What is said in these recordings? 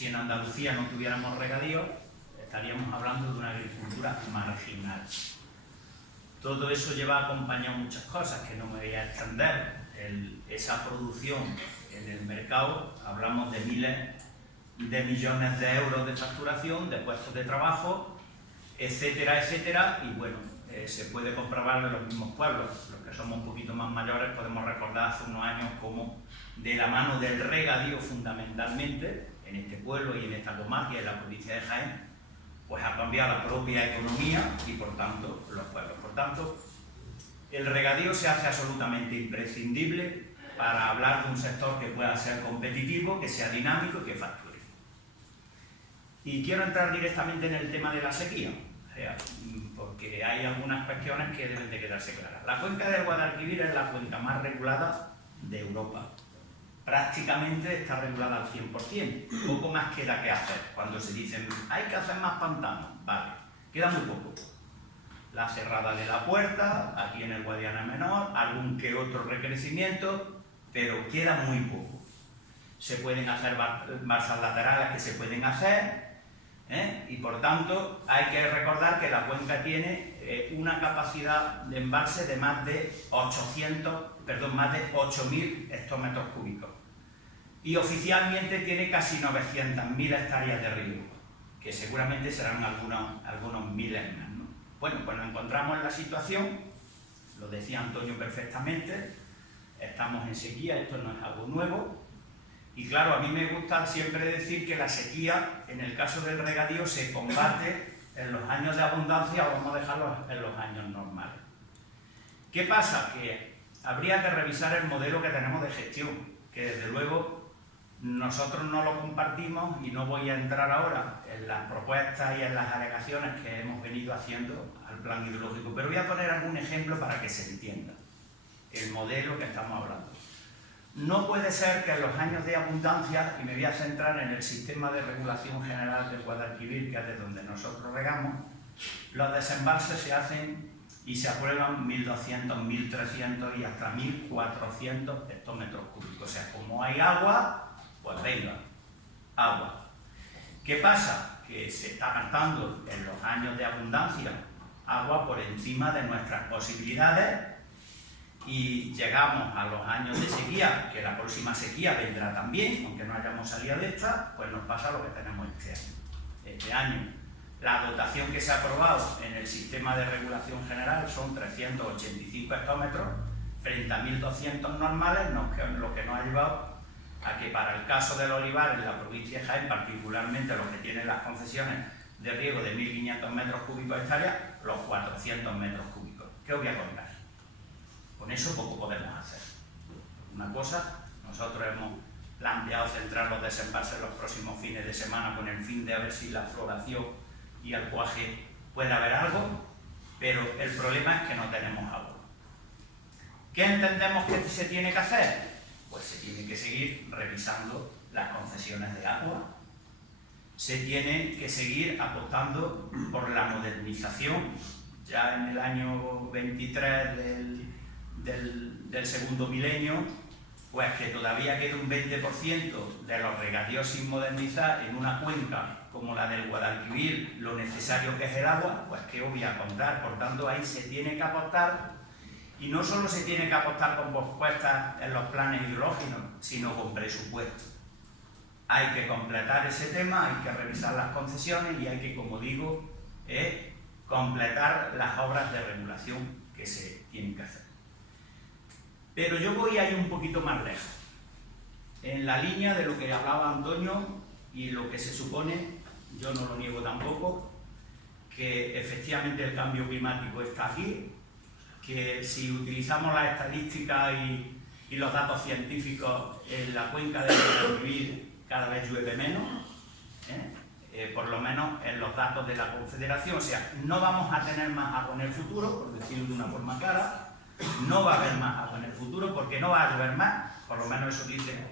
Si en Andalucía no tuviéramos regadío, estaríamos hablando de una agricultura marginal. Todo eso lleva acompañado muchas cosas que no me voy a extender. Esa producción en el mercado, hablamos de miles de millones de euros de facturación, de puestos de trabajo, etcétera, etcétera, y bueno, se puede comprobar en los mismos pueblos. Los que somos un poquito más mayores podemos recordar hace unos años cómo de la mano del regadío fundamentalmente, en este pueblo y en esta comarca y en la provincia de Jaén, pues ha cambiado la propia economía y por tanto los pueblos. Por tanto, el regadío se hace absolutamente imprescindible para hablar de un sector que pueda ser competitivo, que sea dinámico y que facture. Y quiero entrar directamente en el tema de la sequía, porque hay algunas cuestiones que deben de quedarse claras. La cuenca del Guadalquivir es la cuenca más regulada de Europa. Prácticamente está regulada al 100%, poco más queda que hacer. Cuando se dicen, hay que hacer más pantanos, vale, queda muy poco. La cerrada de la puerta, aquí en el Guadiana Menor, algún que otro recrecimiento, pero queda muy poco. Se pueden hacer balsas laterales que se pueden hacer, y por tanto hay que recordar que la cuenca tiene una capacidad de embalse de más de 8.000 hectómetros cúbicos. Y oficialmente tiene casi 900.000 hectáreas de río, que seguramente serán algunos miles más, ¿no? Bueno, pues nos encontramos en la situación, lo decía Antonio perfectamente, estamos en sequía, esto no es algo nuevo, y claro, a mí me gusta siempre decir que la sequía, en el caso del regadío, se combate en los años de abundancia o vamos a dejarlo en los años normales. ¿Qué pasa? Que habría que revisar el modelo que tenemos de gestión, que desde luego nosotros no lo compartimos y no voy a entrar ahora en las propuestas y en las alegaciones que hemos venido haciendo al plan hidrológico, pero voy a poner algún ejemplo para que se entienda el modelo que estamos hablando. No puede ser que en los años de abundancia, y me voy a centrar en el sistema de regulación general del Guadalquivir, que es de donde nosotros regamos, los desembalses se hacen y se aprueban 1.200, 1.300 y hasta 1.400 hectómetros cúbicos. O sea, como hay agua, pues venga, agua. ¿Qué pasa? Que se está gastando en los años de abundancia agua por encima de nuestras posibilidades y llegamos a los años de sequía, que la próxima sequía vendrá también, aunque no hayamos salido de esta, pues nos pasa lo que tenemos este año. Este año la dotación que se ha aprobado en el sistema de regulación general son 385 hectómetros frente a 1.200 normales, lo que nos ha llevado a que para el caso del olivar en la provincia de Jaén, particularmente los que tienen las concesiones de riego de 1.500 metros cúbicos hectárea, los 400 metros cúbicos. ¿Qué os voy a contar? Con eso poco podemos hacer. Una cosa, nosotros hemos planteado centrar los desembalses los próximos fines de semana con el fin de ver si la floración y el cuaje puede haber algo, pero el problema es que no tenemos agua. ¿Qué entendemos que se tiene que hacer? Pues se tiene que seguir revisando las concesiones de agua, se tiene que seguir apostando por la modernización. Ya en el año 23 del segundo milenio, pues que todavía queda un 20% de los regadíos sin modernizar en una cuenca como la del Guadalquivir, lo necesario que es el agua, pues que os voy a contar. Por tanto, ahí se tiene que apostar, y no solo se tiene que apostar con propuestas en los planes hidrológicos, sino con presupuesto. Hay que completar ese tema, hay que revisar las concesiones y hay que, como digo, completar las obras de regulación que se tienen que hacer. Pero yo voy a ir un poquito más lejos, en la línea de lo que hablaba Antonio y lo que se supone, yo no lo niego tampoco, que efectivamente el cambio climático está aquí, que si utilizamos las estadísticas y los datos científicos en la cuenca del Guadalquivir cada vez llueve menos, por lo menos en los datos de la Confederación. O sea, no vamos a tener más agua en el futuro, por decirlo de una forma clara, no va a haber más agua en el futuro porque no va a llover más, por lo menos eso dicen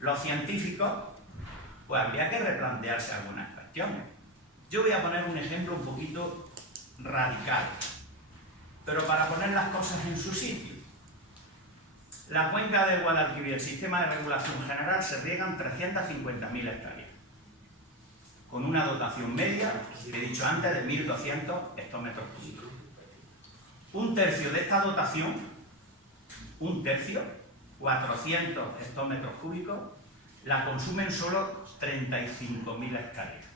los científicos. Pues habría que replantearse algunas cuestiones. Yo voy a poner un ejemplo un poquito radical, pero para poner las cosas en su sitio. La cuenca del Guadalquivir, el sistema de regulación general, se riegan 350.000 hectáreas. con una dotación media, que he dicho antes, de 1.200 hectómetros cúbicos. Un tercio de esta dotación, 400 hectómetros cúbicos, la consumen solo 35.000 hectáreas,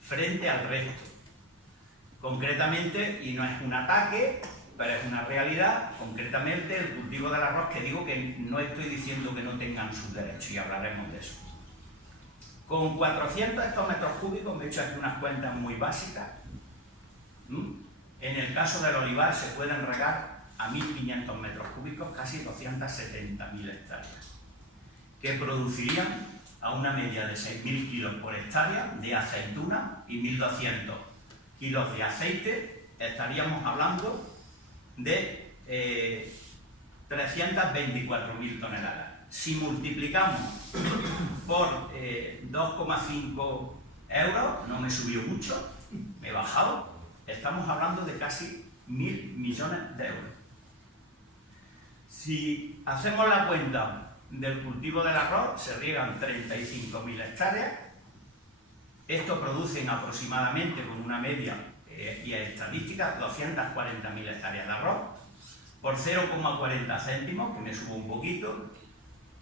frente al resto. Concretamente, y no es un ataque, pero es una realidad, concretamente el cultivo del arroz, que digo que no estoy diciendo que no tengan sus derechos, y hablaremos de eso. Con 400 hectómetros cúbicos, me he hecho aquí unas cuentas muy básicas. En el caso del olivar se pueden regar a 1.500 metros cúbicos, casi 270.000 hectáreas, que producirían a una media de 6.000 kilos por hectárea de aceituna y 1.200 kilos de aceite. Estaríamos hablando de 324.000 toneladas. Si multiplicamos por 2,5 euros, no me subió mucho, me he bajado, estamos hablando de casi 1.000 millones de euros. Si hacemos la cuenta del cultivo del arroz, se riegan 35.000 hectáreas. Esto produce aproximadamente, con una media y estadística, 240.000 hectáreas de arroz. Por 0,40 céntimos, que me subo un poquito,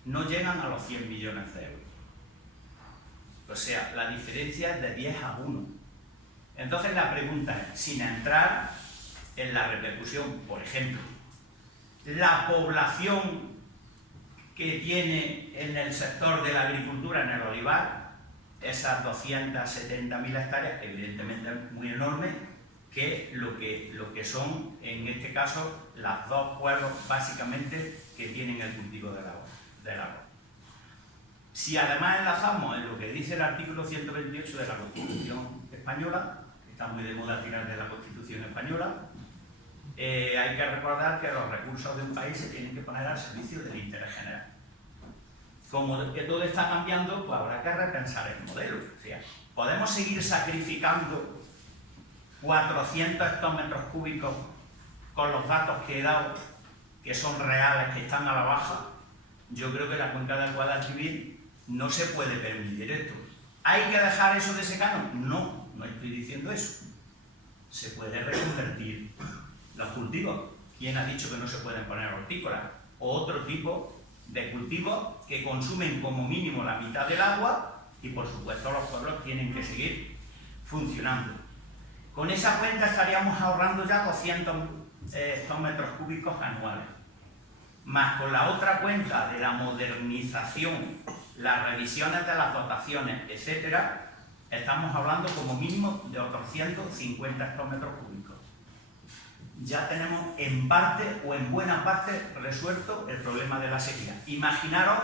no llegan a los 100 millones de euros. O sea, la diferencia es de 10 a 1. Entonces la pregunta es, sin entrar en la repercusión, por ejemplo, la población que tiene en el sector de la agricultura, en el olivar, esas 270.000 hectáreas, evidentemente es muy enorme, que lo que son, en este caso, las dos pueblos básicamente que tienen el cultivo del arroz. Si además enlazamos en lo que dice el artículo 128 de la Constitución Española, que está muy de moda tirar de la Constitución Española, hay que recordar que los recursos de un país se tienen que poner al servicio del interés general. Como que todo está cambiando, pues habrá que repensar el modelo. O sea, podemos seguir sacrificando 400 hectómetros cúbicos con los datos que he dado, que son reales, que están a la baja. Yo creo que la cuenca del Guadalquivir no se puede permitir esto. ¿Hay que dejar eso de secano? No, no estoy diciendo eso. Se puede reconvertir los cultivos. ¿Quién ha dicho que no se pueden poner hortícolas? O otro tipo de cultivos que consumen como mínimo la mitad del agua y, por supuesto, los pueblos tienen que seguir funcionando. Con esa cuenta estaríamos ahorrando ya 200 hectómetros cúbicos anuales. Más con la otra cuenta de la modernización, las revisiones de las dotaciones, etcétera, estamos hablando como mínimo de otros 150 hectómetros cúbicos. Ya tenemos en parte o en buena parte resuelto el problema de la sequía. Imaginaros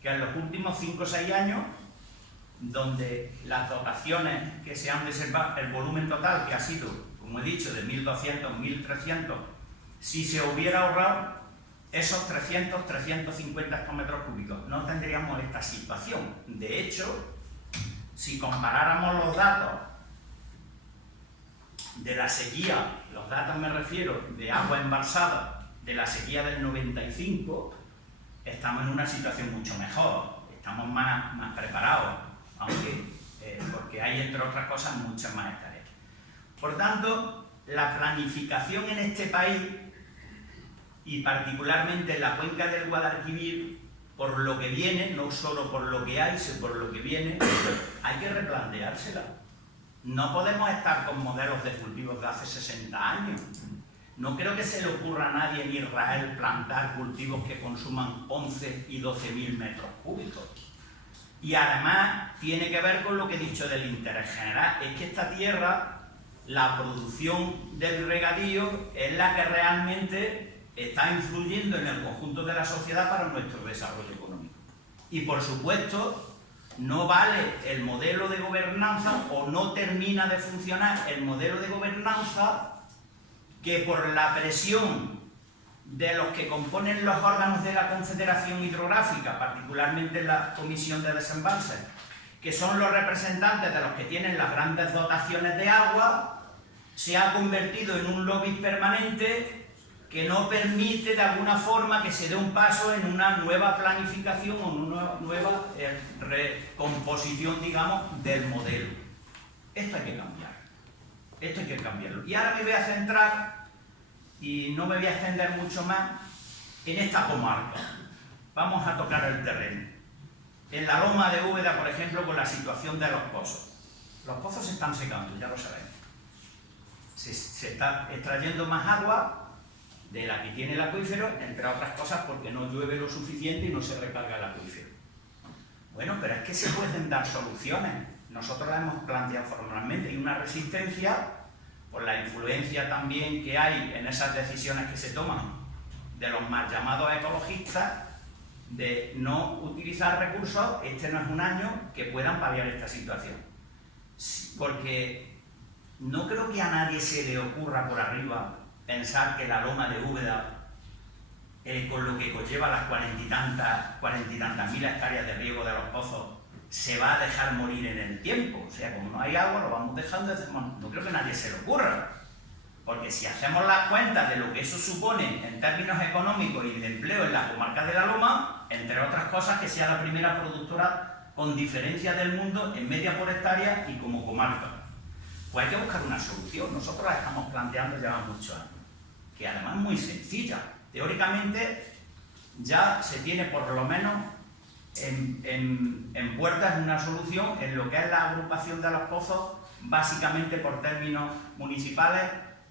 que en los últimos 5 o 6 años, donde las dotaciones que se han reservado, el volumen total que ha sido, como he dicho, de 1.200, 1.300, si se hubiera ahorrado esos 300, 350 hectómetros cúbicos, no tendríamos esta situación. De hecho, si comparáramos los datos de la sequía, los datos me refiero de agua embalsada, de la sequía del 95, estamos en una situación mucho mejor, estamos más preparados, aunque, porque hay, entre otras cosas, muchas más hectáreas. Por tanto, la planificación en este país, y particularmente en la cuenca del Guadalquivir, por lo que viene, no solo por lo que hay, sino por lo que viene, hay que replanteársela. No podemos estar con modelos de cultivos de hace 60 años. No creo que se le ocurra a nadie en Israel plantar cultivos que consuman 11 y 12.000 metros cúbicos. Y además tiene que ver con lo que he dicho del interés general. Es que esta tierra, la producción del regadío, es la que realmente está influyendo en el conjunto de la sociedad para nuestro desarrollo económico. Y por supuesto, no vale el modelo de gobernanza, o no termina de funcionar el modelo de gobernanza, que por la presión de los que componen los órganos de la Confederación Hidrográfica, particularmente la Comisión de Desembalses, que son los representantes de los que tienen las grandes dotaciones de agua, se ha convertido en un lobby permanente que no permite de alguna forma que se dé un paso en una nueva planificación o una nueva recomposición, digamos, del modelo. Esto hay que cambiar. Esto hay que cambiarlo. Y ahora me voy a centrar, y no me voy a extender mucho más, en esta comarca. Vamos a tocar el terreno. En la Loma de Úbeda, por ejemplo, con la situación de los pozos. Los pozos se están secando, ya lo sabemos. Se está extrayendo más agua de la que tiene el acuífero, entre otras cosas porque no llueve lo suficiente y no se recarga el acuífero. Bueno, pero es que se pueden dar soluciones. Nosotros la hemos planteado formalmente. Hay una resistencia por la influencia también que hay en esas decisiones que se toman de los mal llamados ecologistas de no utilizar recursos. Este no es un año que puedan paliar esta situación. Porque no creo que a nadie se le ocurra por arriba pensar que la Loma de Úbeda, con lo que conlleva las 40 y tantas mil hectáreas de riego de los pozos, se va a dejar morir en el tiempo. O sea, como no hay agua, lo vamos dejando. No creo que a nadie se le ocurra. Porque si hacemos las cuentas de lo que eso supone en términos económicos y de empleo en la comarca de la Loma, entre otras cosas, que sea la primera productora con diferencia del mundo en media por hectárea y como comarca. Pues hay que buscar una solución. Nosotros la estamos planteando ya muchos años, que además es muy sencilla. Teóricamente ya se tiene por lo menos en puertas una solución en lo que es la agrupación de los pozos, básicamente por términos municipales,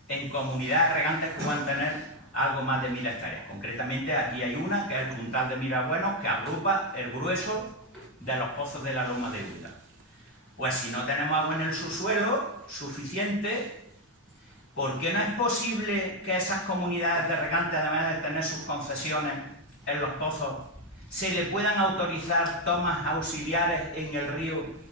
en comunidades regantes que puedan tener algo más de 1000 hectáreas. Concretamente aquí hay una, que es el Puntal de Mirabuenos, que agrupa el grueso de los pozos de la Loma de Úbeda. Pues si no tenemos agua en el subsuelo suficiente, ¿por qué no es posible que esas comunidades de regantes, además de tener sus concesiones en los pozos, se le puedan autorizar tomas auxiliares en el río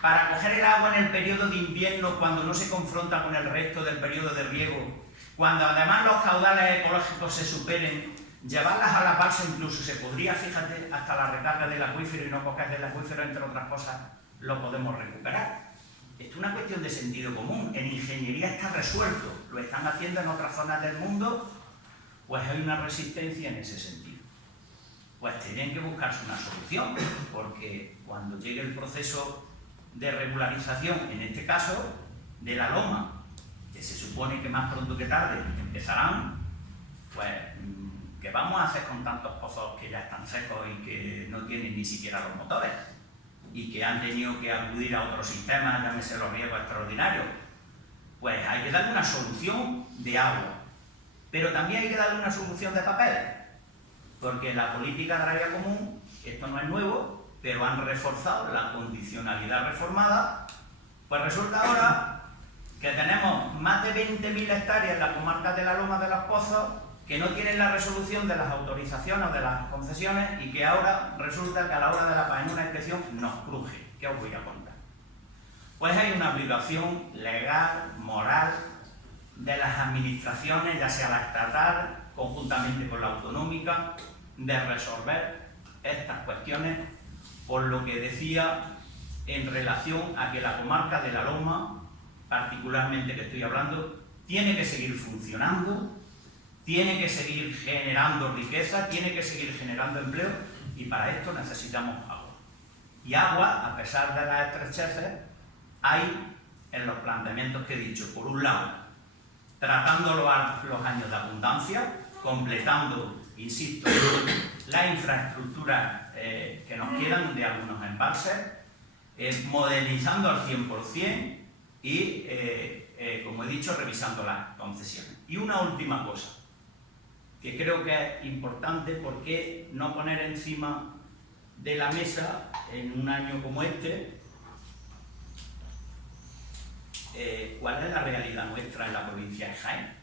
para coger el agua en el periodo de invierno cuando no se confronta con el resto del periodo de riego, cuando además los caudales ecológicos se superen, llevarlas a la balsa? Incluso se podría, fíjate, hasta la recarga del acuífero y no coger del acuífero, entre otras cosas, lo podemos recuperar. Esto es una cuestión de sentido común. En ingeniería está resuelto, lo están haciendo en otras zonas del mundo, pues hay una resistencia en ese sentido. Pues tienen que buscarse una solución, porque cuando llegue el proceso de regularización, en este caso, de la Loma, que se supone que más pronto que tarde empezarán, pues, ¿qué vamos a hacer con tantos pozos que ya están secos y que no tienen ni siquiera los motores? Y que han tenido que acudir a otros sistemas, llámese los riegos extraordinarios. Pues hay que darle una solución de agua, pero también hay que darle una solución de papel, porque la política agraria común, esto no es nuevo, pero han reforzado la condicionalidad reformada. Pues resulta ahora que tenemos más de 20.000 hectáreas en la comarca de la Loma de los Pozos que no tienen la resolución de las autorizaciones o de las concesiones, y que ahora resulta que a la hora de la faena una inspección nos cruje. ¿Qué os voy a contar? Pues hay una obligación legal, moral, de las administraciones, ya sea la estatal, conjuntamente con la autonómica, de resolver estas cuestiones, por lo que decía en relación a que la comarca de la Loma, particularmente que estoy hablando, tiene que seguir funcionando, tiene que seguir generando riqueza, tiene que seguir generando empleo, y para esto necesitamos agua. Y agua, a pesar de las estrecheces, hay en los planteamientos que he dicho. Por un lado, tratando los años de abundancia, completando, insisto, la infraestructura que nos quedan de algunos embalses, modernizando al 100% y, como he dicho, revisando las concesiones. Y una última cosa, que creo que es importante, ¿por qué no poner encima de la mesa en un año como este cuál es la realidad nuestra en la provincia de Jaén?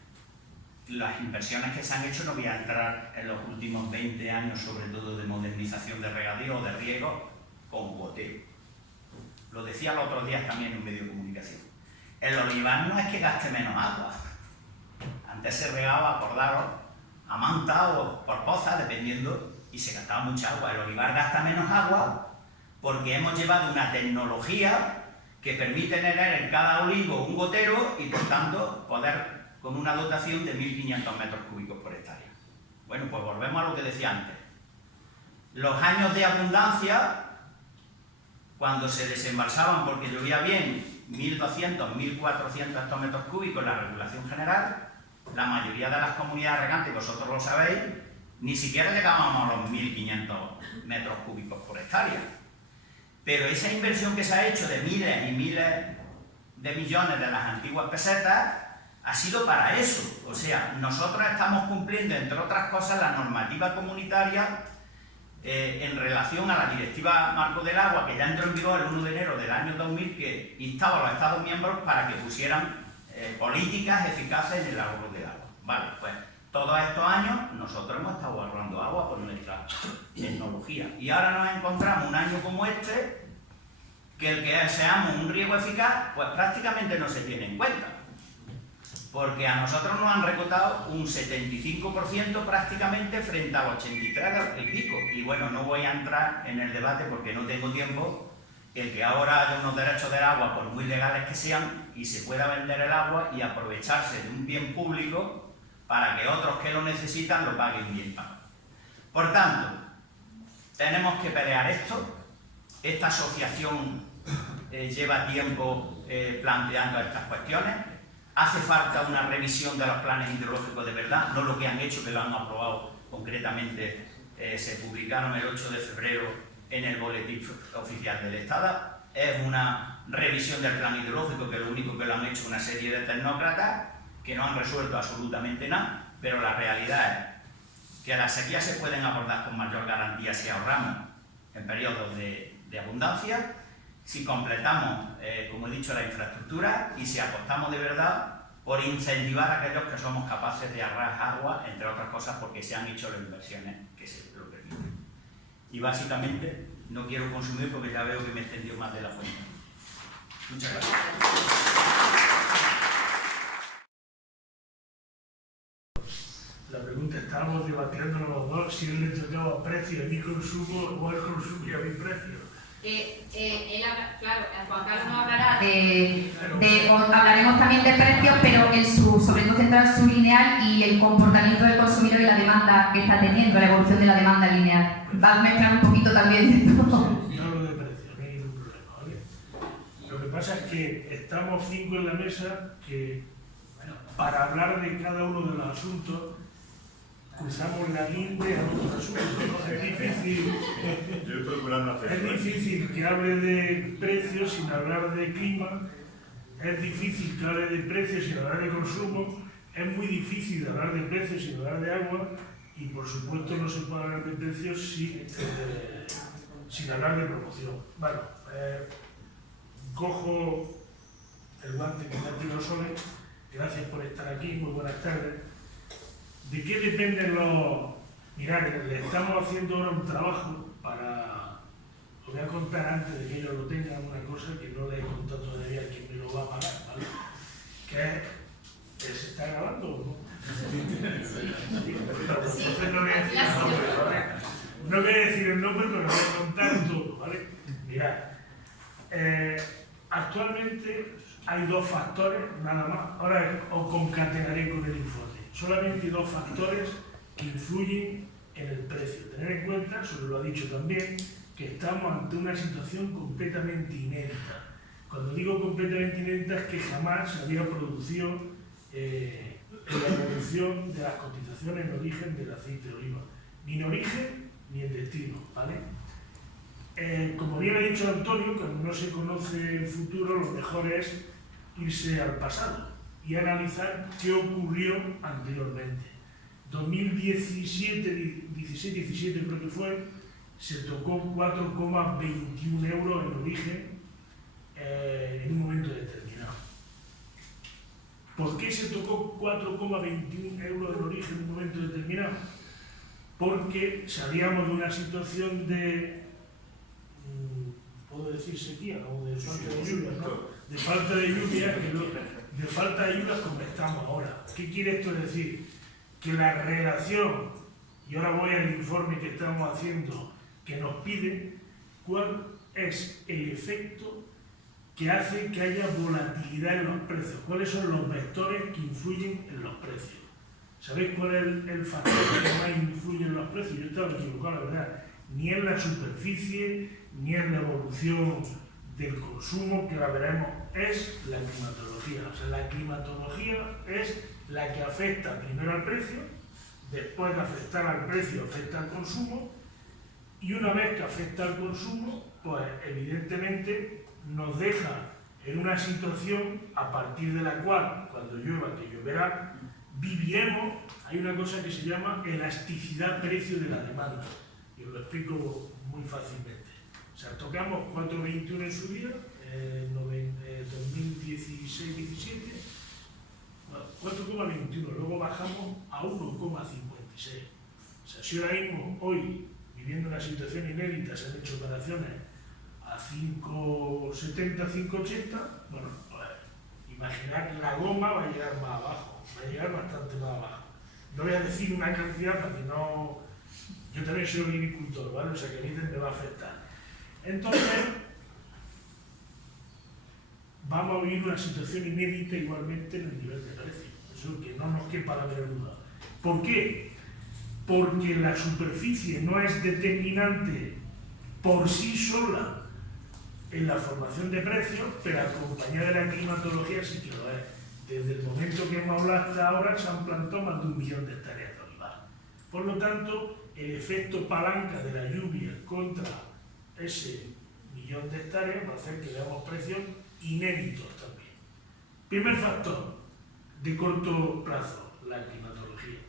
Las inversiones que se han hecho, no voy a entrar en los últimos 20 años, sobre todo de modernización de regadío o de riego con goteo. Lo decía los otros días también en un medio de comunicación. El olivar no es que gaste menos agua. Antes se regaba, acordaros, a manta o por poza, dependiendo, y se gastaba mucha agua. El olivar gasta menos agua porque hemos llevado una tecnología que permite tener en cada olivo un gotero y, por tanto, poder con una dotación de 1.500 metros cúbicos por hectárea. Bueno, pues volvemos a lo que decía antes. Los años de abundancia, cuando se desembalsaban porque llovía bien 1.200, 1.400 hectómetros cúbicos en la regulación general, la mayoría de las comunidades regantes, vosotros lo sabéis, ni siquiera llegábamos a los 1.500 metros cúbicos por hectárea. Pero esa inversión que se ha hecho de miles y miles de millones de las antiguas pesetas ha sido para eso. O sea, nosotros estamos cumpliendo, entre otras cosas, la normativa comunitaria en relación a la Directiva Marco del Agua, que ya entró en vigor el 1 de enero del año 2000, que instaba a los Estados miembros para que pusieran políticas eficaces en el ahorro del agua. Vale, pues todos estos años nosotros hemos estado ahorrando agua por nuestra tecnología. Y ahora nos encontramos un año como este, que el que seamos un riego eficaz, pues prácticamente no se tiene en cuenta. Porque a nosotros nos han recortado un 75% prácticamente frente al 83% y pico. Y bueno, no voy a entrar en el debate porque no tengo tiempo, el que ahora haya unos derechos del agua, por muy legales que sean, y se pueda vender el agua y aprovecharse de un bien público para que otros que lo necesitan lo paguen bien pagado. Por tanto, tenemos que pelear esto. Esta asociación lleva tiempo planteando estas cuestiones. Hace falta una revisión de los planes hidrológicos de verdad, no lo que han hecho, que lo han aprobado concretamente, se publicaron el 8 de febrero en el Boletín Oficial del Estado. Es una revisión del plan hidrológico, que lo único que lo han hecho una serie de tecnócratas que no han resuelto absolutamente nada, pero la realidad es que las sequías se pueden abordar con mayor garantía si ahorramos en periodos de abundancia, si completamos, como he dicho, la infraestructura y si apostamos de verdad por incentivar a aquellos que somos capaces de ahorrar agua, entre otras cosas porque se han hecho las inversiones que se lo permiten. Y básicamente no quiero consumir porque ya veo que me he extendido más de la cuenta. Muchas gracias. La pregunta, estábamos debatiendo los dos si él le tocaba precio a mi consumo o él consumía mi precio. Claro, Juan Carlos nos hablará hablaremos también de precios, pero sobre todo centrado en su lineal y el comportamiento del consumidor y la demanda que está teniendo, la evolución de la demanda lineal. Va a mezclar un poquito también de todo. Yo hablo de precios, no hay ningún problema, ¿vale? Lo que pasa es que estamos 5 en la mesa que, para hablar de cada uno de los asuntos, cruzamos la línea a otros asuntos, ¿no? Es difícil que hable de precios sin hablar de clima, es difícil que hable de precios sin hablar de consumo, es muy difícil hablar de precios sin hablar de agua y por supuesto no se puede hablar de precios sin hablar de promoción. Bueno, cojo el guante que me ha tirado Sole, gracias por estar aquí, muy buenas tardes. ¿De qué dependen los...? Mirad, le estamos haciendo ahora un trabajo para... Os voy a contar antes de que ellos lo tengan una cosa que no le he contado todavía a quién me lo va a pagar, ¿vale? Que se está grabando o no. No voy a decir el nombre, pero lo voy a contar todo, ¿vale? Mirad, actualmente hay dos factores, nada más. Ahora os concatenaré con el informe. Solamente dos factores que influyen en el precio. Tener en cuenta, Sole lo ha dicho también, que estamos ante una situación completamente inédita. Cuando digo completamente inédita es que jamás se había producido la evolución de las cotizaciones en origen del aceite de oliva. Ni en origen ni en destino, ¿vale? Como bien ha dicho Antonio, cuando no se conoce el futuro, lo mejor es irse al pasado y analizar qué ocurrió anteriormente. 2017 creo que fue, se tocó 4,21 euros en origen en un momento determinado. ¿Por qué se tocó 4,21 euros en origen en un momento determinado? Porque salíamos de una situación de, ¿puedo decir sequía? O de falta de lluvia, ¿no? De falta de lluvia, de falta de lluvias como estamos ahora. ¿Qué quiere esto decir? Que la relación, y ahora voy al informe que estamos haciendo, que nos pide cuál es el efecto que hace que haya volatilidad en los precios. ¿Cuáles son los vectores que influyen en los precios? ¿Sabéis cuál es el factor que más influye en los precios? Yo estaba equivocado, la verdad. Ni en la superficie, ni en la evolución del consumo, que la veremos, es la climatología. O sea, la climatología es la que afecta primero al precio, después de afectar al precio afecta al consumo, y una vez que afecta al consumo, pues evidentemente nos deja en una situación a partir de la cual, cuando llueva, que lloverá, viviremos, hay una cosa que se llama elasticidad precio de la demanda, y os lo explico muy fácilmente. O sea, tocamos 4,21 en su día, 2016-17, 4,21, luego bajamos a 1,56. O sea, si ahora mismo, hoy, viviendo una situación inédita, se han hecho operaciones a 5,70, 5,80, bueno, pues imaginar que la goma va a llegar más abajo, va a llegar bastante más abajo. No voy a decir una cantidad para que no... Yo también soy agricultor, ¿vale? O sea, que a mí me va a afectar. Entonces, vamos a vivir una situación inédita igualmente en el nivel de precio. Eso que no nos quepa la menor duda. ¿Por qué? Porque la superficie no es determinante por sí sola en la formación de precios, pero acompañada de la climatología sí que lo es. Desde el momento que hemos hablado hasta ahora se han plantado más de 1 millón de hectáreas de olivar. Por lo tanto, el efecto palanca de la lluvia contra ese 1 millón de hectáreas va a hacer que veamos precios inéditos también. Primer factor de corto plazo, la climatología.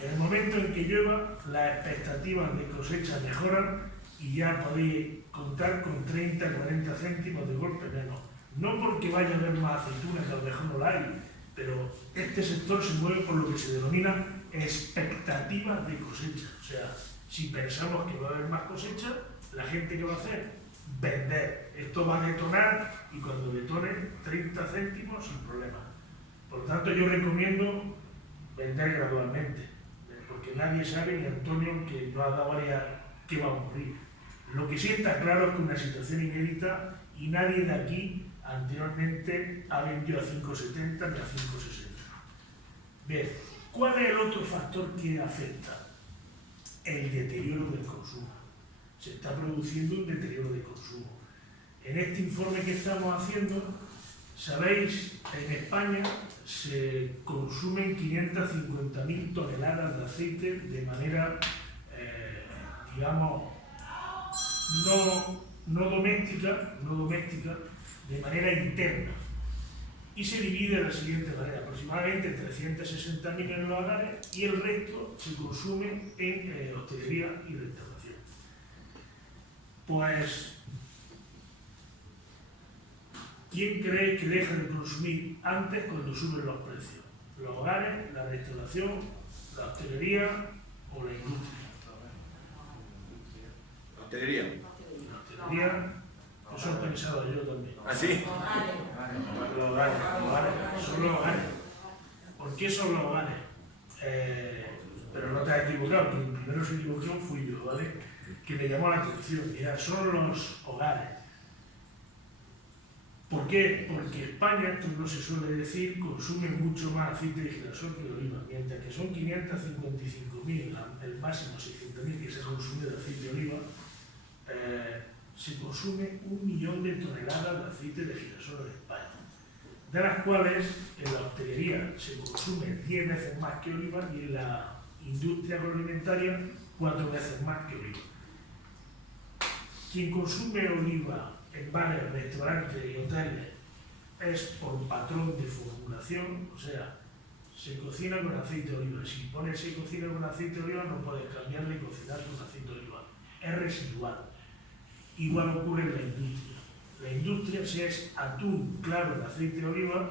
En el momento en que llueva, las expectativas de cosecha mejoran y ya podéis contar con 30-40 céntimos de golpe menos. No porque vaya a haber más aceitunas, que a lo mejor no la hay, pero este sector se mueve por lo que se denomina expectativas de cosecha. O sea, si pensamos que va a haber más cosecha, la gente que va a hacer, vender. Esto va a detonar y cuando detone 30 céntimos sin problema. Por lo tanto, yo recomiendo vender gradualmente, porque nadie sabe, ni Antonio, que nos ha dado varias, qué va a ocurrir. Lo que sí está claro es que una situación inédita y nadie de aquí anteriormente ha vendido a 5,70 ni a 5,60. Bien, ¿cuál es el otro factor que afecta? El deterioro del consumo. Se está produciendo un deterioro de consumo. En este informe que estamos haciendo, sabéis, en España se consumen 550.000 toneladas de aceite de manera, digamos, no doméstica, de manera interna. Y se divide de la siguiente manera, aproximadamente 360.000 en los hogares y el resto se consume en hostelería y restauración. Pues, ¿quién cree que deja de consumir antes cuando suben los precios? ¿Los hogares, la restauración, la hostelería o la industria? Hostelería. La hostelería, eso he pensado yo también. ¿Ah, sí? Los hogares, son los hogares. ¿Por qué son los hogares? Pero no te has equivocado, que el primero se equivocó fui yo, ¿vale? Que me llamó la atención. Mira, son los hogares. ¿Por qué? Porque España, esto no se suele decir, consume mucho más aceite de girasol que de oliva, mientras que son 555.000, el máximo 600.000 que se consume de aceite de oliva, se consume 1 millón de toneladas de aceite de girasol en España, de las cuales en la hostelería se consume 10 veces más que oliva y en la industria agroalimentaria 4 veces más que oliva. Quien consume oliva en bares, restaurantes y hoteles es por patrón de formulación, o sea, se cocina con aceite de oliva. Si pones se cocina con aceite de oliva, no puedes cambiarle y cocinar con aceite de oliva. Es residual. Igual ocurre en la industria. La industria, si es atún claro en aceite de oliva,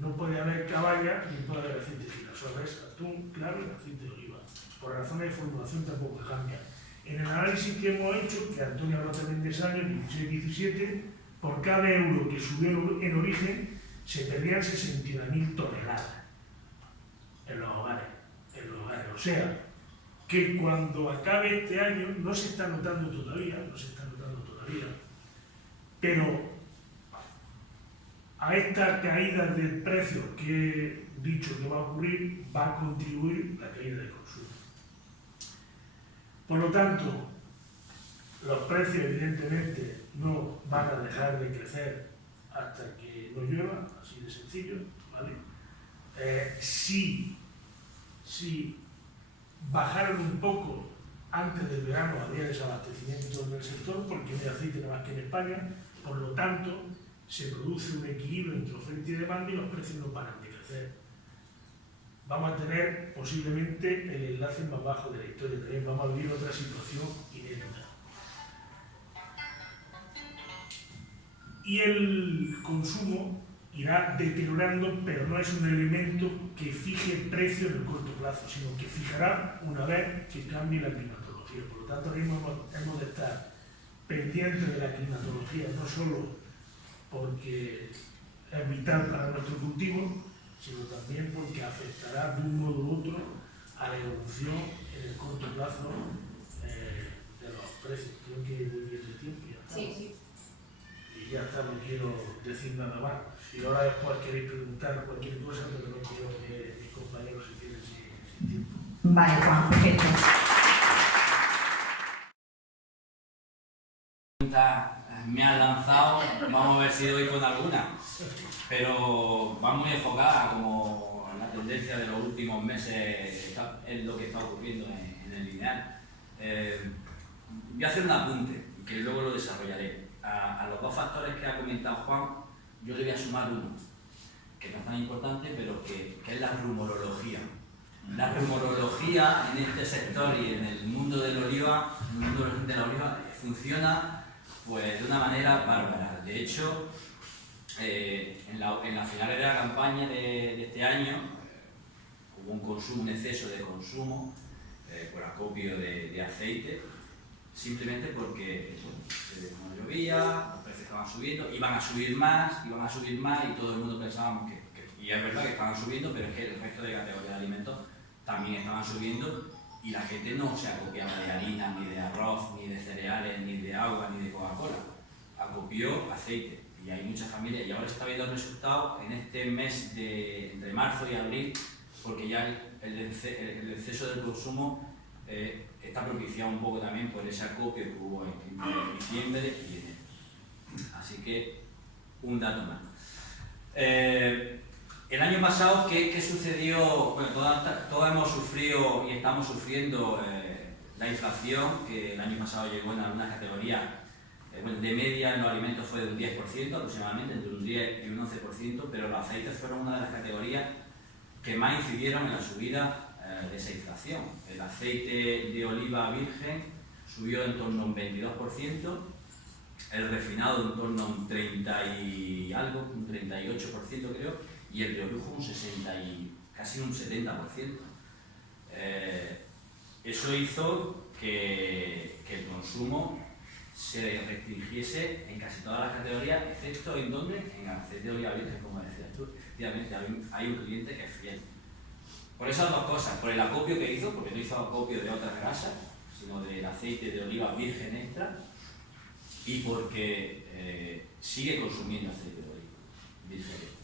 no puede haber caballa ni puede haber aceite de girasol. Es atún claro en aceite de oliva. Por razones de formulación tampoco cambia. En el análisis que hemos hecho, que Antonio habló también de ese año, 16-17, por cada euro que subió en origen, se perdían 61.000 toneladas en los hogares. O sea, que cuando acabe este año, no se está notando todavía, pero a esta caída de precios que he dicho que va a ocurrir, va a contribuir la caída de consumo. Por lo tanto, los precios evidentemente no van a dejar de crecer hasta que no llueva, así de sencillo, ¿vale? Si bajaron un poco antes del verano, había desabastecimiento en el sector porque no hay aceite nada más que en España, por lo tanto se produce un equilibrio entre oferta y demanda y los precios no paran de crecer. Vamos a tener posiblemente el enlace más bajo de la historia, también vamos a vivir otra situación inédita. Y el consumo irá deteriorando, pero no es un elemento que fije el precio en el corto plazo, sino que fijará una vez que cambie la climatología. Por lo tanto, ahora mismo hemos de estar pendientes de la climatología, no solo porque es vital para nuestro cultivo, sino también porque afectará de un modo u otro a la evolución en el corto plazo de los precios. Creo que muy bien de tiempo ya está. Sí, sí. Y ya está, no quiero decir nada más. Si ahora después queréis preguntar cualquier cosa, pero no quiero que mis compañeros se queden sin tiempo. Vale, Juan, perfecto. Me han lanzado, vamos a ver si doy con alguna, pero va muy enfocada como la tendencia de los últimos meses, es lo que está ocurriendo en el lineal. Voy a hacer un apunte, que luego lo desarrollaré. A los dos factores que ha comentado Juan, yo le voy a sumar uno, que no es tan importante, pero que es la rumorología. La rumorología en este sector y en el mundo del oliva, funciona pues de una manera bárbara. De hecho, en las finales de la campaña de este año hubo un exceso de consumo por acopio de aceite, simplemente porque no llovía, los precios estaban subiendo, iban a subir más y todo el mundo pensábamos y es verdad que estaban subiendo, pero es que el resto de categorías de alimentos también estaban subiendo y la gente no se acopiaba de harina, ni de arroz, ni de cereales, ni de agua, ni de Coca-Cola. Acopió aceite. Y hay muchas familias, y ahora se está viendo el resultado en este mes entre marzo y abril, porque ya el exceso del consumo está propiciado un poco también por ese acopio que hubo en diciembre y enero. Así que, un dato más. El año pasado, ¿qué sucedió? Bueno, todos hemos sufrido y estamos sufriendo la inflación, que el año pasado llegó en algunas categorías. De media en los alimentos fue de un 10% aproximadamente, entre un 10 y un 11%, pero los aceites fueron una de las categorías que más incidieron en la subida de esa inflación. El aceite de oliva virgen subió en torno a un 22%, el refinado en torno a un 30 y algo, un 38% creo, y el de orujo un 60 y casi un 70%. Eso hizo que el consumo se restringiese en casi todas las categorías, excepto en donde, en aceite de oliva virgen, como decías tú, efectivamente hay un cliente que es fiel. Por esas dos cosas, por el acopio que hizo, porque no hizo acopio de otras grasas, sino del aceite de oliva virgen extra, y porque sigue consumiendo aceite de oliva virgen extra.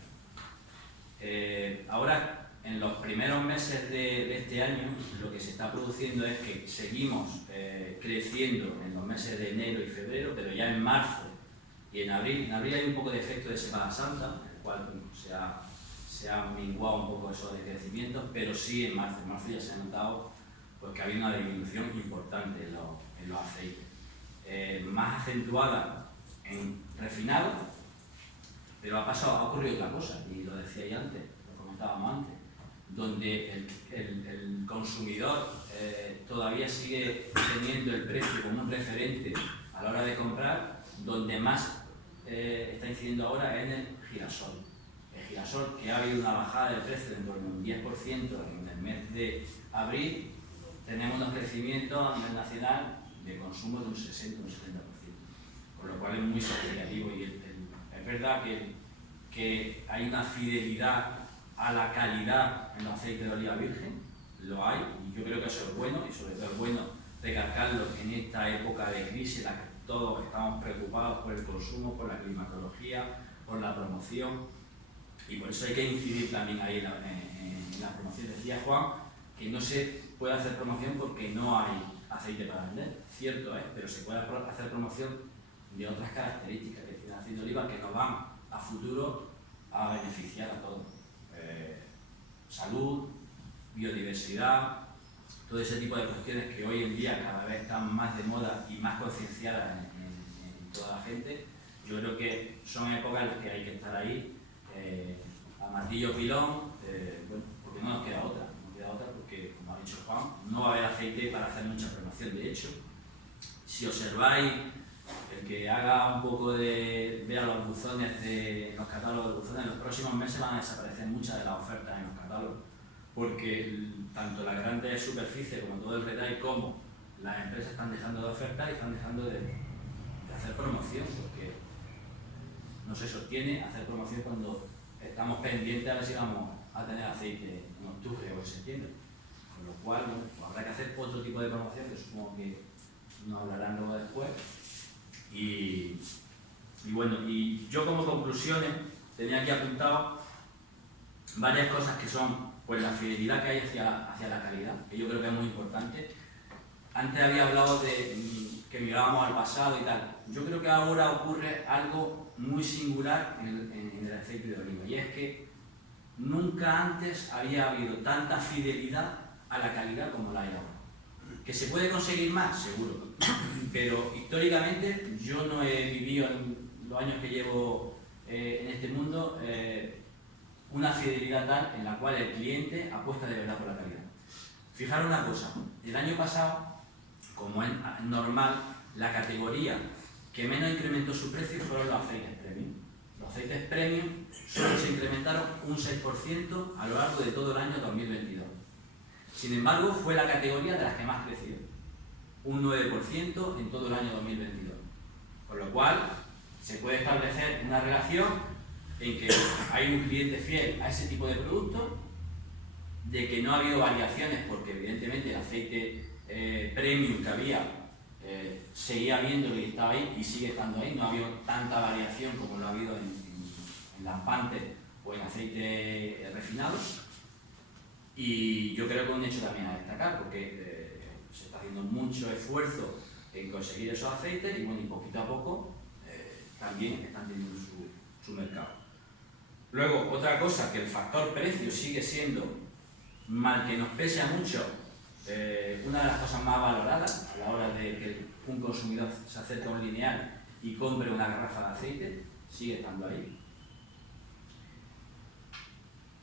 Ahora, en los primeros meses de este año, lo que se está produciendo es que seguimos creciendo en los meses de enero y febrero, pero ya en marzo y en abril hay un poco de efecto de Semana Santa, el cual se ha minguado un poco eso de crecimiento, pero sí en marzo ya se ha notado pues, que ha habido una disminución importante en los aceites, más acentuada en refinado, pero ha ocurrido otra cosa, y lo decía antes, lo comentábamos antes, donde el consumidor todavía sigue teniendo el precio como un referente a la hora de comprar, donde más está incidiendo ahora es en el girasol. El girasol, que ha habido una bajada del precio de en torno a un 10% en el mes de abril, tenemos unos crecimientos a nivel nacional de consumo de un 60 o un 70%, con lo cual es muy significativo y es verdad que hay una fidelidad a la calidad en los aceites de oliva virgen, lo hay, y yo creo que eso es bueno, y sobre todo es bueno recalcarlo en esta época de crisis en la que todos estamos preocupados por el consumo, por la climatología, por la promoción, y por eso hay que incidir también ahí en la promoción. Decía Juan que no se puede hacer promoción porque no hay aceite para vender, cierto es, pero se puede hacer promoción de otras características que tiene el aceite de oliva que nos van a futuro a beneficiar a todos. Salud, biodiversidad, todo ese tipo de cuestiones que hoy en día cada vez están más de moda y más concienciadas en toda la gente. Yo creo que son épocas en las que hay que estar ahí a martillo pilón, bueno, porque no nos queda otra, porque, como ha dicho Juan, no va a haber aceite para hacer mucha promoción. De hecho, si observáis, el que haga un poco de vea los buzones los catálogos de buzones, en los próximos meses van a desaparecer muchas de las ofertas en los catálogos, porque tanto las grandes superficies como todo el retail como las empresas están dejando de ofertar y están dejando de hacer promoción, porque no se sostiene hacer promoción cuando estamos pendientes a ver si vamos a tener aceite en octubre o en septiembre. Con lo cual, bueno, pues habrá que hacer otro tipo de promoción, que supongo que nos hablarán luego después. Y bueno, y yo como conclusiones tenía aquí apuntado varias cosas que son pues la fidelidad que hay hacia la calidad, que yo creo que es muy importante. Antes había hablado de que mirábamos al pasado y tal. Yo creo que ahora ocurre algo muy singular en el aceite de oliva, y es que nunca antes había habido tanta fidelidad a la calidad como la hay ahora. ¿Que se puede conseguir más? Seguro. Pero históricamente yo no he vivido en los años que llevo en este mundo una fidelidad tal en la cual el cliente apuesta de verdad por la calidad. Fijaros una cosa, el año pasado, como es normal, la categoría que menos incrementó su precio fueron los aceites premium. Los aceites premium solo se incrementaron un 6% a lo largo de todo el año 2022. Sin embargo, fue la categoría de las que más creció, un 9% en todo el año 2022. Con lo cual, se puede establecer una relación en que hay un cliente fiel a ese tipo de producto, de que no ha habido variaciones, porque evidentemente el aceite premium que había seguía habiendo y estaba ahí y sigue estando ahí, no ha habido tanta variación como lo ha habido en lampante o en aceite refinado. Y yo creo que es un hecho también a destacar, porque se está haciendo mucho esfuerzo en conseguir esos aceites y, bueno, y poquito a poco también están teniendo su mercado. Luego, otra cosa, que el factor precio sigue siendo, mal que nos pese a mucho, una de las cosas más valoradas a la hora de que un consumidor se acerque a un lineal y compre una garrafa de aceite, sigue estando ahí.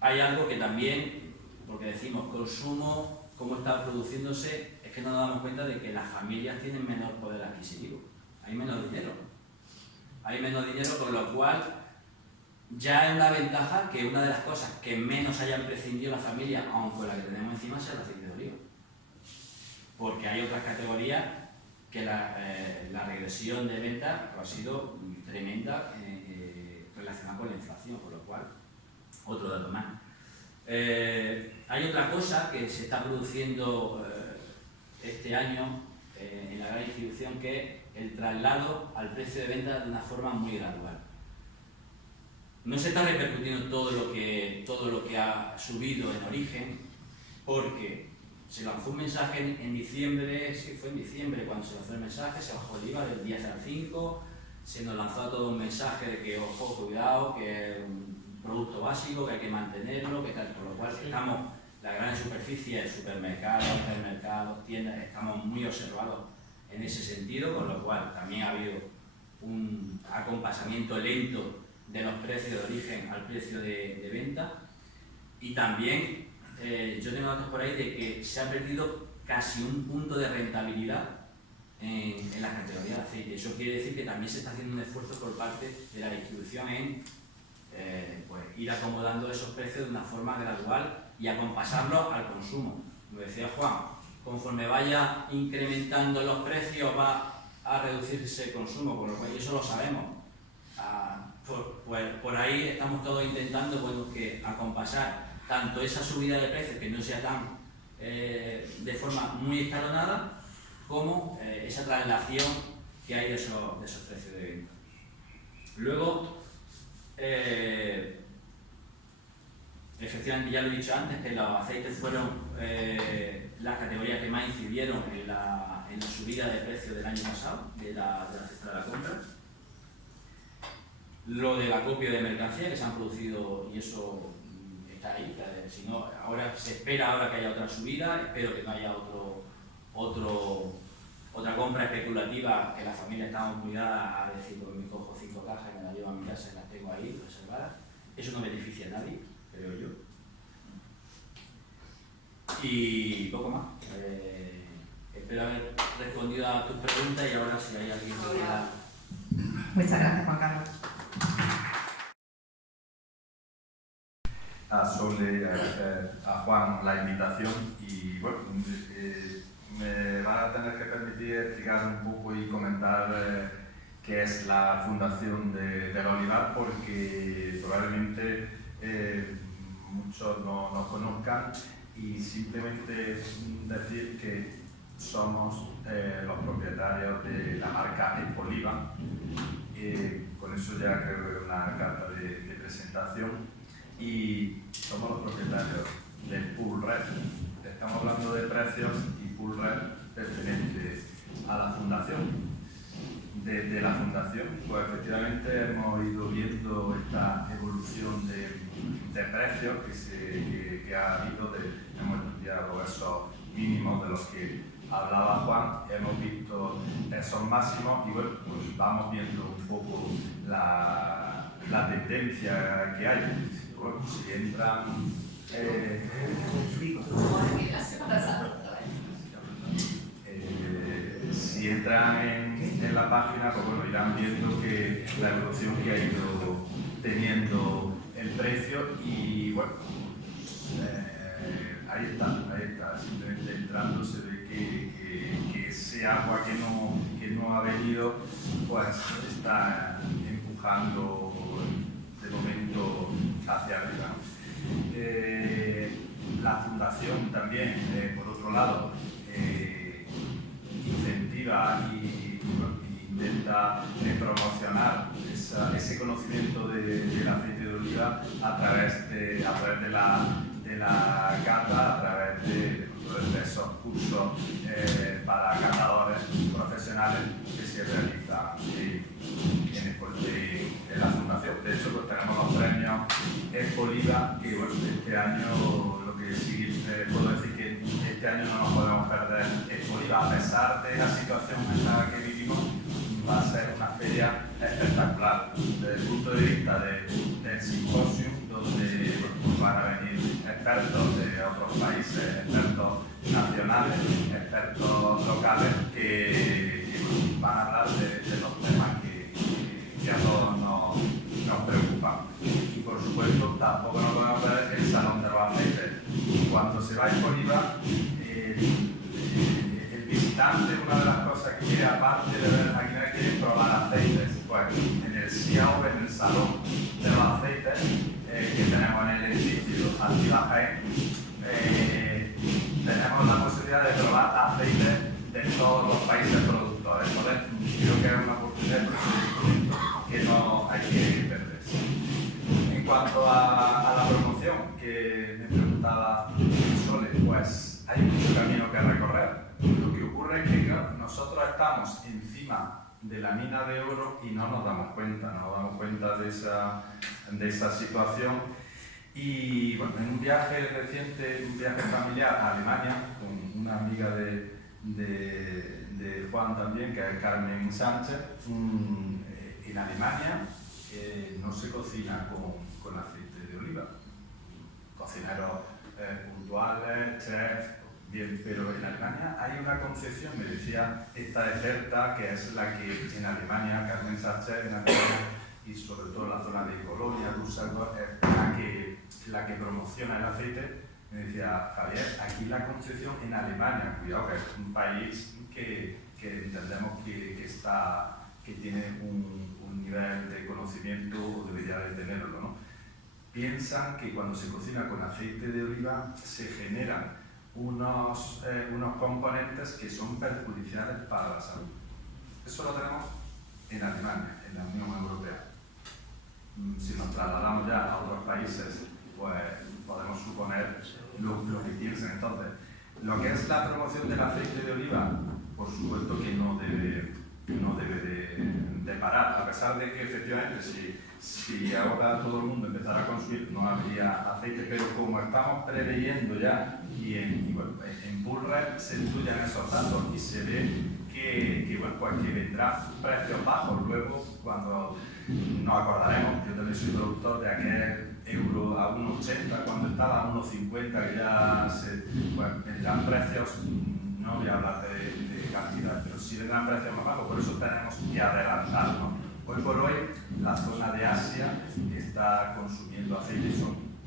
Hay algo que también, porque decimos consumo, cómo está produciéndose, es que no nos damos cuenta de que las familias tienen menor poder adquisitivo, hay menos dinero. Hay menos dinero, con lo cual ya es una ventaja que una de las cosas que menos hayan prescindido la familia, aunque la que tenemos encima, sea el aceite de oliva. Porque hay otras categorías que la regresión de ventas ha sido tremenda relacionada con la inflación, con lo cual, otro dato más. Hay otra cosa que se está produciendo este año en la gran distribución, que es el traslado al precio de venta de una forma muy gradual. No se está repercutiendo todo lo que ha subido en origen, porque se lanzó un mensaje en diciembre, sí, fue en diciembre cuando se lanzó el mensaje, se bajó el IVA del 10 al 5, se nos lanzó todo un mensaje de que, ojo, cuidado, que es un producto básico, que hay que mantenerlo, que tal, por lo cual estamos, la gran superficie, supermercados, hipermercados, tiendas, estamos muy observados en ese sentido, con lo cual también ha habido un acompasamiento lento de los precios de origen al precio de venta, y también yo tengo datos por ahí de que se ha perdido casi un punto de rentabilidad en la categoría de aceite. Eso quiere decir que también se está haciendo un esfuerzo por parte de la distribución en pues, ir acomodando esos precios de una forma gradual y acompasarlos al consumo. Como decía Juan, conforme vaya incrementando los precios va a reducirse el consumo, por lo cual eso lo sabemos. Por ahí estamos todos intentando, bueno, que acompasar tanto esa subida de precios, que no sea tan de forma muy escalonada, como esa traslación que hay de esos precios de venta. Luego, efectivamente, ya lo he dicho antes, que los aceites fueron las categorías que más incidieron en la subida de precio del año pasado, de la cesta de la compra. Lo del acopio de mercancía que se han producido, y eso está ahí, si no, ahora se espera ahora que haya otra subida, espero que no haya otra compra especulativa, que las familias estamos muy dadas a decir, pues me cojo 5 cajas y me las llevo a mi casa y las tengo ahí reservadas. Eso no beneficia a nadie, creo yo. Y poco más. Espero haber respondido a tus preguntas y ahora si hay alguien que quiera... Muchas gracias, Juan Carlos. A Sole, a Juan la invitación y bueno, me va a tener que permitir explicar un poco y comentar qué es la Fundación del Olivar, porque probablemente muchos no nos conozcan, y simplemente decir que somos los propietarios de la marca Espoliva. Con eso ya creo que es una carta de presentación. Y somos los propietarios del Pool Red. Estamos hablando de precios y Pool Red pertenece a la fundación. Desde la fundación, pues efectivamente hemos ido viendo esta evolución de precios que ha habido, hemos estudiado esos mínimos de los que hablaba Juan, hemos visto esos máximos y bueno, pues vamos viendo un poco la tendencia que hay. Bueno, si entran si entran en la página, pues bueno, irán viendo que la evolución que ha ido teniendo el precio y bueno, ahí está, simplemente entrando se ve que ese agua que no ha venido, pues está empujando de momento hacia arriba. La fundación también, por otro lado, incentiva y intenta promocionar ese conocimiento del aceite de oliva a través de la cata, a través de esos cursos para catadores profesionales que se realizan en la fundación. De hecho, pues tenemos los premios Espoliva, que bueno, este año lo que sí puedo decir que este año no nos podemos perder Espoliva, a pesar de la situación en la que vivimos. Va a ser una feria espectacular desde el punto de vista del simposio, donde pues, van a venir expertos de otros países, expertos nacionales, expertos locales que van a hablar de los temas que a todos nos preocupan. Y por supuesto tampoco nos podemos ver el Salón de los Aceites. Cuando se va a Espoliva, el visitante, una de las cosas que quiere, aparte de ver la máquina, quiere probar aceites. Pues en el SIAO, en el Salón de los Aceites que tenemos en el edificio Activa Jaén, tenemos la posibilidad de probar aceites de todos los países productores. Entonces, creo que es una oportunidad que no hay que perderse. En cuanto a la promoción que me preguntaba Sole, pues hay mucho camino que recorrer. Lo que ocurre es que claro, nosotros estamos encima de la mina de oro y no nos damos cuenta de esa situación. Y bueno, en un viaje reciente, un viaje familiar a Alemania, con una amiga de Juan también, que es Carmen Sánchez, en Alemania no se cocina con aceite de oliva. Cocineros puntuales, chefs, bien, pero en Alemania hay una concepción, me decía esta experta, que es la que en Alemania, Carmen Sánchez, en Alemania, y sobre todo en la zona de Colonia, Düsseldorf, es la que promociona el aceite. Me decía, Javier, aquí la concepción en Alemania, cuidado que es un país que entendemos que tiene un nivel de conocimiento, o debería de tenerlo, ¿no? Piensan que cuando se cocina con aceite de oliva se generan unos componentes que son perjudiciales para la salud. Eso lo tenemos en Alemania, en la Unión Europea. si nos trasladamos ya a otros países, pues podemos suponer lo que piensen. Entonces, lo que es la promoción del aceite de oliva, por supuesto que no debe de parar, a pesar de que efectivamente si ahora todo el mundo empezara a consumir no habría aceite, pero como estamos preveyendo ya y bueno, en Bullrich se estudian esos datos y se ve que vendrán precios bajos. Luego, cuando nos acordaremos, yo también soy productor de aquel euro a 1,80, cuando estaba a 1,50, que ya vendrán precios, no voy a hablar de cantidad, pero sí vendrán precios más bajos, por eso tenemos que adelantarnos. Hoy por hoy, la zona de Asia está consumiendo aceite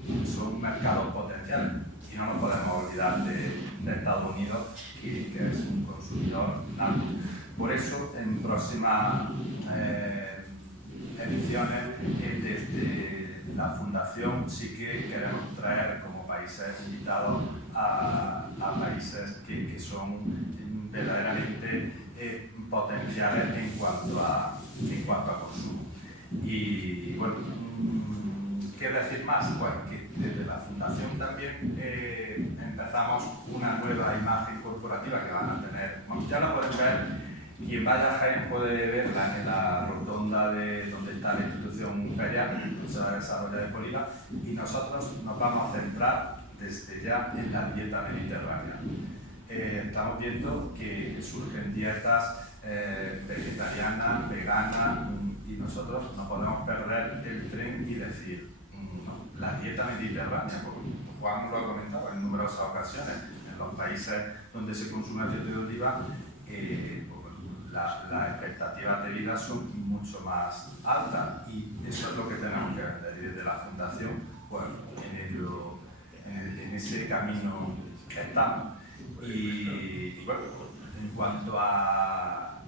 y son mercados potenciales. Y no nos podemos olvidar de Estados Unidos, que es un consumidor nato. Por eso, en próximas ediciones, desde la Fundación sí que queremos traer como países invitados a países que son verdaderamente potenciales en cuanto a consumo. Y bueno, ¿qué decir más? Pues que desde la Fundación también empezamos una nueva imagen corporativa que van a tener, bueno, ya la pueden ver, quien vaya a Jaén puede verla en la rotonda de donde está la institución ferial, donde se va a desarrollar el Poliva, y nosotros nos vamos a centrar desde ya en la dieta mediterránea. Estamos viendo que surgen dietas vegetarianas, veganas, y nosotros no podemos perder el tren y decir, no, la dieta mediterránea, porque Juan lo ha comentado en numerosas ocasiones, en los países donde se consume aceite de oliva, las expectativas de vida son mucho más altas, y eso es lo que tenemos que vender. Y desde la Fundación, pues, en ese camino estamos. Y bueno, en cuanto a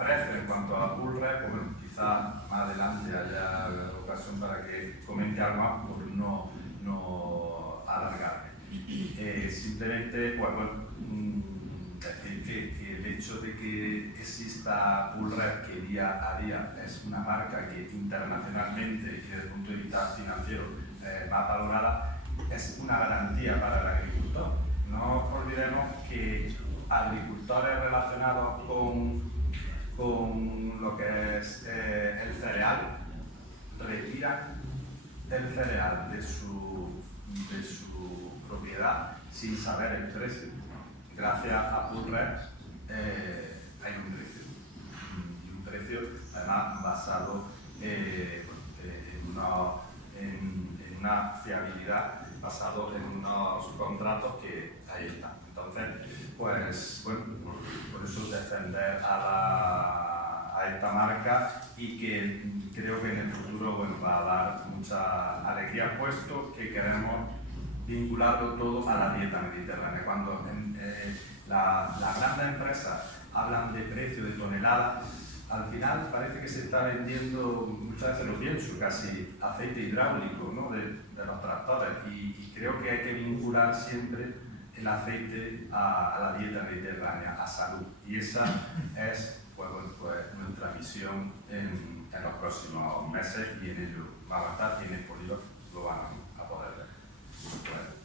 precio, en cuanto a Bullrich, pues bueno, quizá más adelante haya ocasión para que comente algo más, por no alargarme. Simplemente, pues bueno, decir que el hecho de que exista Bullrich, que día a día es una marca que internacionalmente y desde el punto de vista financiero más valorada, es una garantía para el agricultor. No olvidemos que agricultores relacionados con lo que es el cereal retiran el cereal de su propiedad sin saber el precio. Gracias a Bullrich hay un precio además basado en una fiabilidad, basado en unos contratos que ahí están. Entonces, pues bueno, por eso defender a esta marca, y que creo que en el futuro, bueno, va a dar mucha alegría, puesto que queremos vincularlo todo a la dieta mediterránea. Cuando las grandes empresas hablan de precio de tonelada, al final parece que se está vendiendo, muchas veces lo pienso, casi aceite hidráulico, ¿no?, de los tractores, y creo que hay que vincular siempre el aceite a la dieta mediterránea, a salud, y esa es pues nuestra misión en los próximos meses, y en ello va a avanzar, y en el Poliva lo van a poder ver. Bueno.